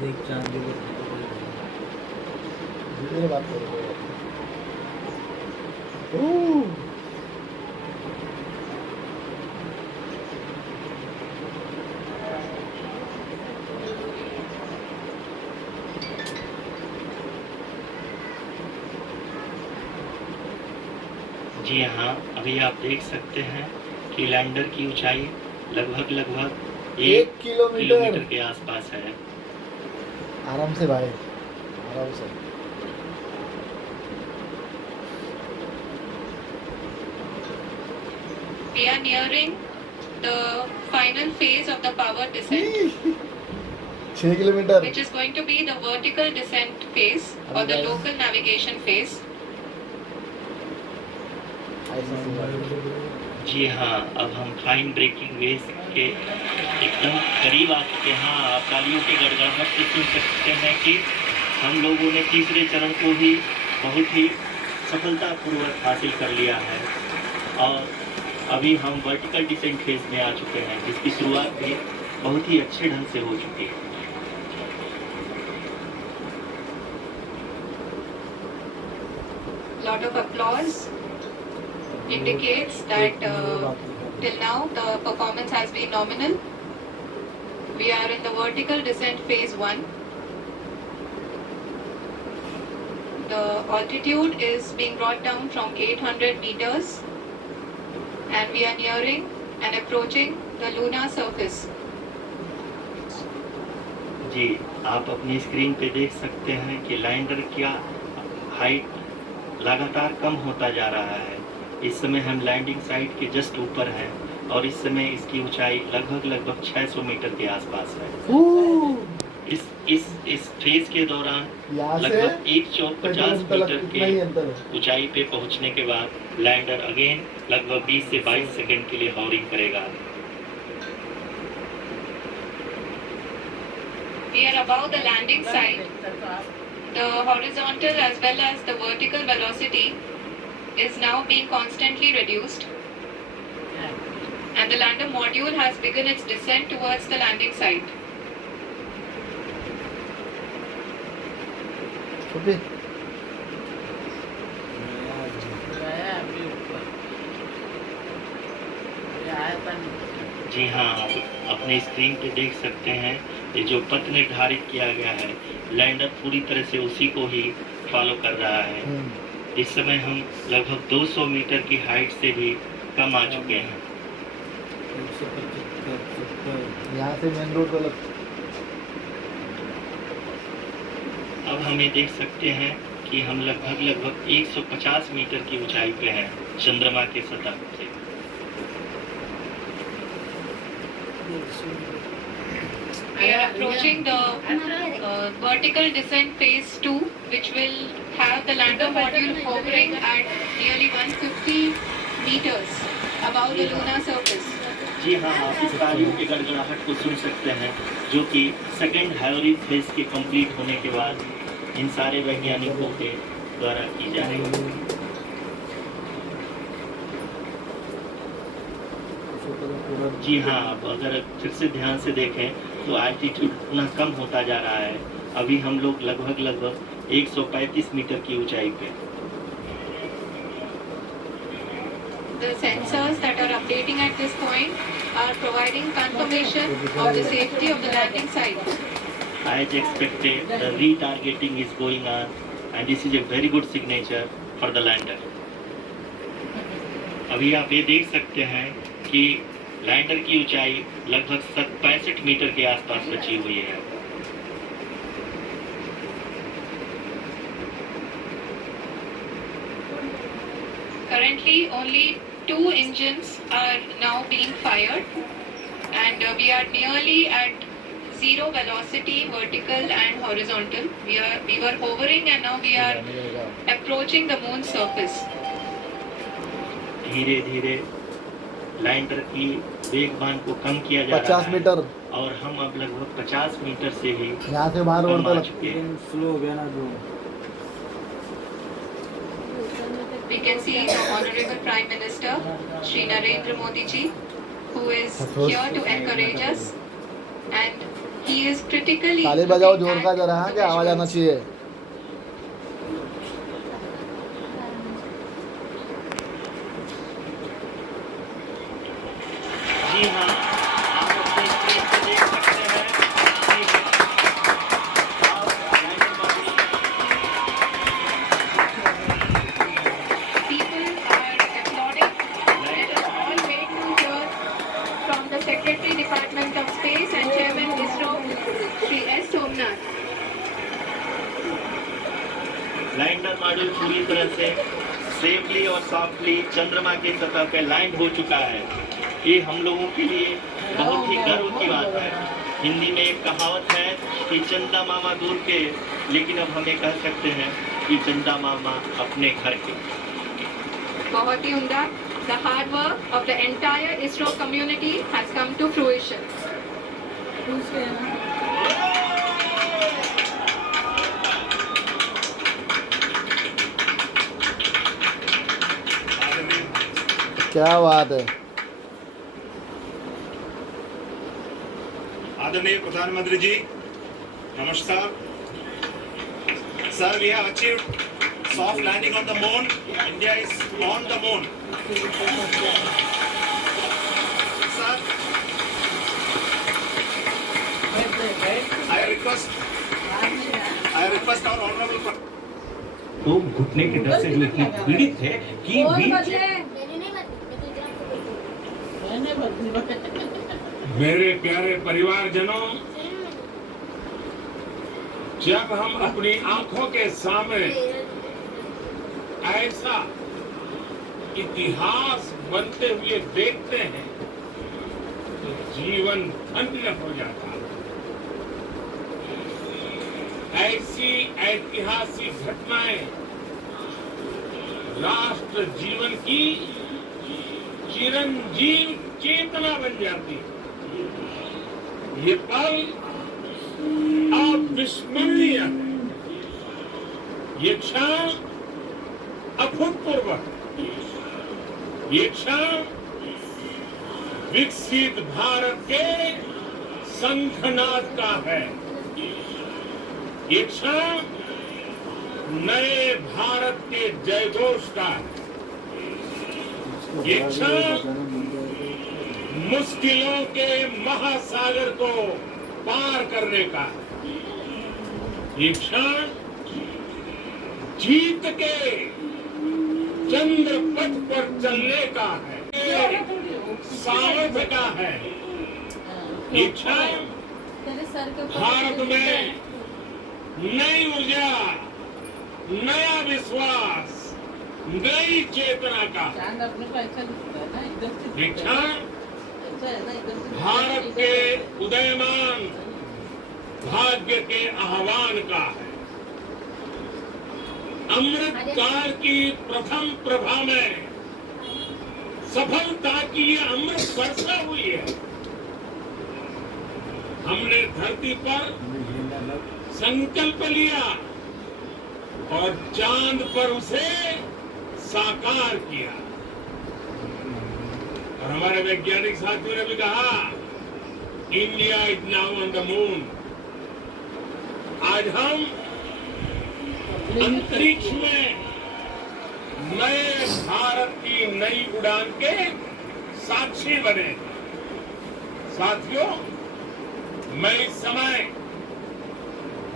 देख चांद को मेरे बात करो। ओह जी हाँ, अभी आप देख सकते हैं कि लैंडर की ऊंचाई लगभग 1 किलोमीटर के आसपास है। आराम से भाई, आराम से। We are nearing the final phase of the power descent, 6 kilometre. which is going to be the vertical descent phase or the local navigation phase. जी हाँ, अब हम फाइन ब्रेकिंग वेज के एकदम करीब आ चुके हैं। आप तालियों की गड़गड़ाहट से सुन सकते हैं कि हम लोगों ने तीसरे चरण को भी बहुत ही सफलतापूर्वक हासिल कर लिया है और अभी हम वर्टिकल डिसेंट फेज में आ चुके हैं, जिसकी शुरुआत भी बहुत ही अच्छे ढंग से हो चुकी है। Lot of applause indicates that till now the performance has been nominal. We are in the vertical descent phase 1. The altitude is being brought down from 800 meters and we are nearing and approaching the lunar surface. जी, आप अपनी screen पे देख सकते हैं कि lander का height लगातार कम होता जा रहा है। इस समय हम लैंडिंग साइट के जस्ट ऊपर हैं और इस समय इसकी ऊंचाई लगभग 600 मीटर के आसपास है। इस फेज के दौरान लगभग 150 मीटर के ऊंचाई पे पहुंचने के बाद लैंडर अगेन लगभग 20 से 22 सेकंड के लिए हॉवरिंग करेगा। We are above the landing site. The horizontal as well as the vertical velocity is now being constantly reduced. And the lander module has begun its descent towards the landing site. Okay. जी हाँ, आप अपने screen पे देख सकते हैं ये जो पथ निर्धारित किया गया है, लैंडर पूरी तरह से उसी को ही फॉलो कर रहा है। इस समय हम लगभग 200 मीटर की हाइट से भी कम आ चुके हैं। 175 यहाँ से मेन रोड वाला। अब हमें देख सकते हैं कि हम लगभग 150 मीटर की ऊंचाई पे हैं चंद्रमा के सतह से। We are approaching the vertical descent phase 2, which will have the lander module hovering at nearly 150 meters above the lunar surface. जी हाँ, आप इस तालियों की गड़गड़ाहट को सुन सकते हैं, जो कि सेकेंड हाइवरिंग फेज के कंप्लीट होने के बाद इन सारे वैज्ञानिकों के द्वारा की जा रही है। जी हाँ, आप अगर फिर से ध्यान से देखें तो एल्टीट्यूड पुनः कम होता जा रहा है। अभी हम लोग लगभग 135 मीटर की ऊंचाई पे। The sensors that are updating at this point are providing confirmation of the safety of the landing site. As expected, the retargeting is going on and this is a very good signature for the lander. अभी आप ये देख सकते हैं कि lander की ऊंचाई लगभग 65 मीटर के आसपास बची हुई है। Currently, only 2 engines are now being fired, and we are nearly at zero velocity, vertical and horizontal. We were hovering, and now we are approaching the moon's surface. धीरे धीरे लैंडर की वेगमान को कम किया जा रहा 50 है मीटर और हम अब लगभग 50 मीटर से ही यहाँ से बाहर कम बढ़ता आ चुके हैं। स्लो हो गया ना जो। We can see the Honorable Prime Minister, Shri Narendra Modi ji, who is here to encourage us, and he is critically ताली बजाओ looking जोर at का जरा, हाँ, the क्या आवाज आना visuals. चाहिए। जी हाँ, आप अपने स्क्रीन पे देख सकते हैं कि आप lander module People are applauding. Let us all wait to hear from the Secretary Department of Space and Chairman ISRO, Shri S. Somnath. Lander module पूरी तरह से सेफली और सॉफ्टली चंद्रमा की सतह पे लैंड हो चुका है। ये हम लोगों के लिए बहुत ही गर्व की बात है। हिंदी में एक कहावत है कि चंदा मामा दूर के, लेकिन अब हमें कह सकते हैं कि चंदा मामा अपने घर के। बहुत ही उम्दा. The hard work of the entire ISRO community has come to fruition. क्या बात है। आदरणीय प्रधानमंत्री जी, नमस्कार sir. We have achieved soft landing on the moon. India is on the moon. Sir, I request our honorable. तो घुटने के डर से जो इतने पीड़ित थे कि बीच मेरे प्यारे परिवारजनों, जब हम अपनी आंखों के सामने ऐसा इतिहास बनते हुए देखते हैं तो जीवन धन्य हो जाता है। ऐसी ऐतिहासिक घटनाएं राष्ट्र जीवन की चिरंजीव चेतना बन जाती है। ये पल अविस्मरणीय है। ये क्षण अभूतपूर्व है। ये क्षण विकसित भारत के शंखनाद का है। ये क्षण नए भारत के जयघोष का है। ये क्षण मुश्किलों के महासागर को पार करने का है। ये क्षण जीत के चंद्र पथ पर चलने का है, सामर्थ्य का है। ये क्षण भारत में नई ऊर्जा, नया विश्वास, नई चेतना का ये क्षण भारत के उदयमान भाग्य के आह्वान का है। अमृत काल की प्रथम प्रभा में सफलता की ये अमृत वर्षा हुई है। हमने धरती पर संकल्प लिया और चांद पर उसे साकार किया। और हमारे वैज्ञानिक साथियों ने भी कहा, India is now on the moon. आज हम अंतरिक्ष में नए भारत की नई उड़ान के साक्षी बने। साथियों, मैं इस समय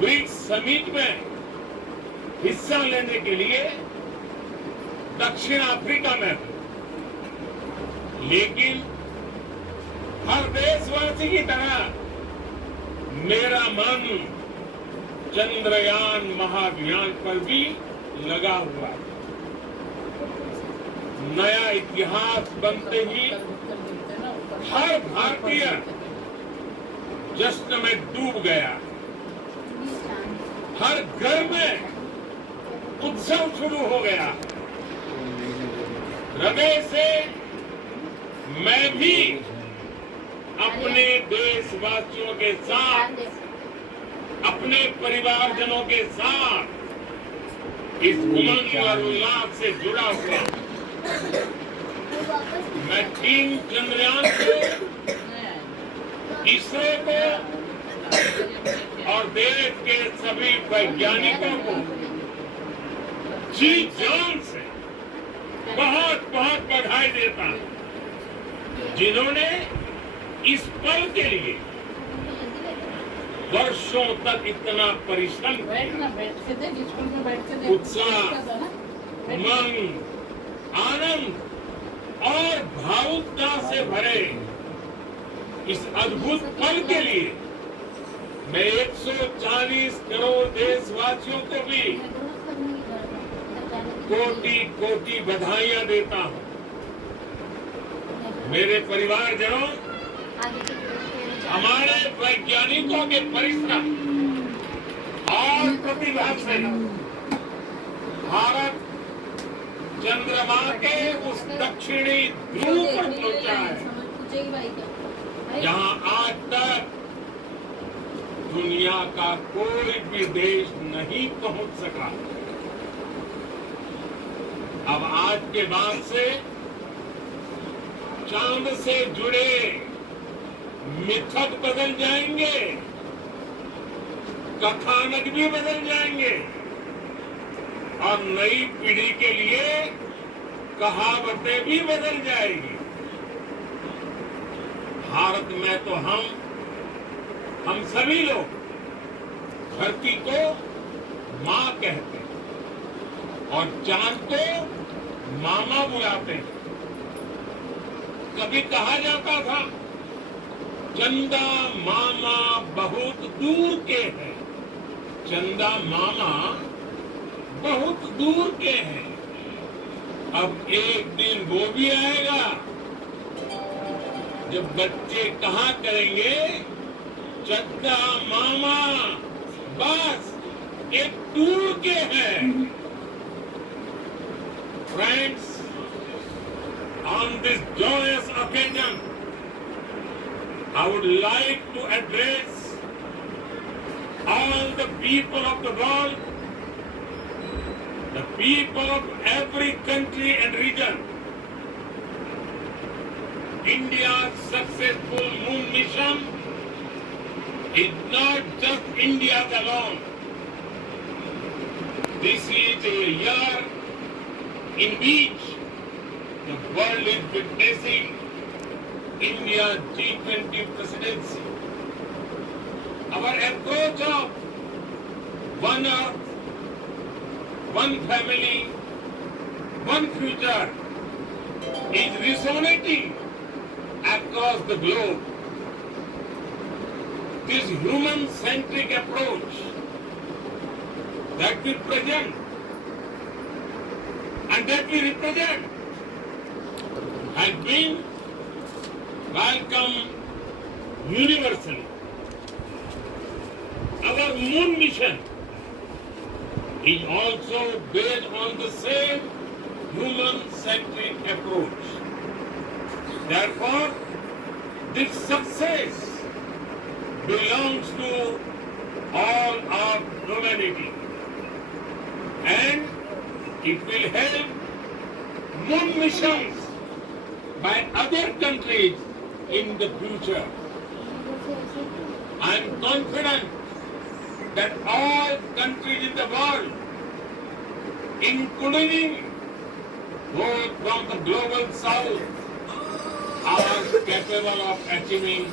ब्रिक्स समिट में हिस्सा लेने के लिए दक्षिण अफ्रीका में हूं, लेकिन हर देशवासी की तरह मेरा मन चंद्रयान महाअभियान पर भी लगा हुआ है। नया इतिहास बनते ही हर भारतीय जश्न में डूब गया। हर घर में उत्सव शुरू हो गया। हृदय से मैं भी अपने देशवासियों के साथ, अपने परिवारजनों के साथ इस उमंग और उल्लास से जुड़ा हुआ। मैं टीम चंद्रयान को, इसरो को और देश के सभी वैज्ञानिकों को जी जान से बहुत बहुत बधाई देता हूं, जिन्होंने इस पल के लिए वर्षों तक इतना परिश्रम किया। उत्साह, उमंग, आनंद और भावुकता से भरे इस अद्भुत पल के लिए मैं 140 करोड़ देशवासियों को भी कोटि कोटि बधाइयां देता हूं। मेरे परिवारजनों, हमारे वैज्ञानिकों के परिश्रम और प्रतिभा से भारत चंद्रमा के उस दक्षिणी ध्रुव पर पहुंचा है जहां आज तक दुनिया का कोई भी देश नहीं पहुंच सका। अब आज के बाद से चांद से जुड़े मिथक बदल जाएंगे, कथानक भी बदल जाएंगे और नई पीढ़ी के लिए कहावतें भी बदल जाएगी। भारत में तो हम सभी लोग धरती को मां कहते हैं और चांद को मामा बुलाते हैं। कभी कहा जाता था चंदा मामा बहुत दूर के हैं, चंदा मामा बहुत दूर के हैं। अब एक दिन वो भी आएगा जब बच्चे कहा करेंगे चंदा मामा बस एक दूर के हैं। Friends, on this joyous occasion, I would like to address all the people of the world, the people of every country and region. India's successful moon mission is not just India's alone. This is a year in which the world is witnessing India's G20 presidency. Our approach of one earth, one family, one future is resonating across the globe. This human-centric approach that we present and that we represent has been welcomed universally. Our moon mission is also based on the same human-centric approach. Therefore, this success belongs to all of humanity, and it will help moon missions by other countries in the future. I am confident that all countries in the world, including those from the global south, are capable of achieving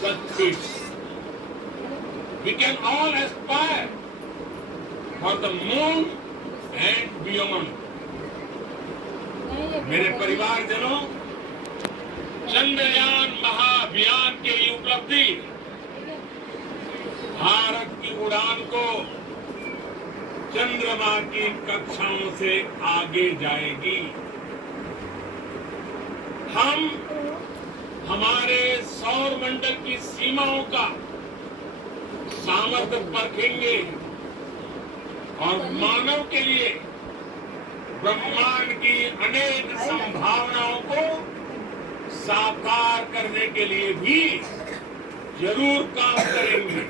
such feats. We can all aspire for the moon and beyond. मेरे परिवारजनों, चंद्रयान महाअभियान की उपलब्धि भारत की उड़ान को चंद्रमा की कक्षाओं से आगे जाएगी। हम हमारे सौर मंडल की सीमाओं का सामर्थ्य परखेंगे और मानव के लिए ब्रह्मांड की अनेक संभावनाओं को साकार करने के लिए भी जरूर काम करेंगे।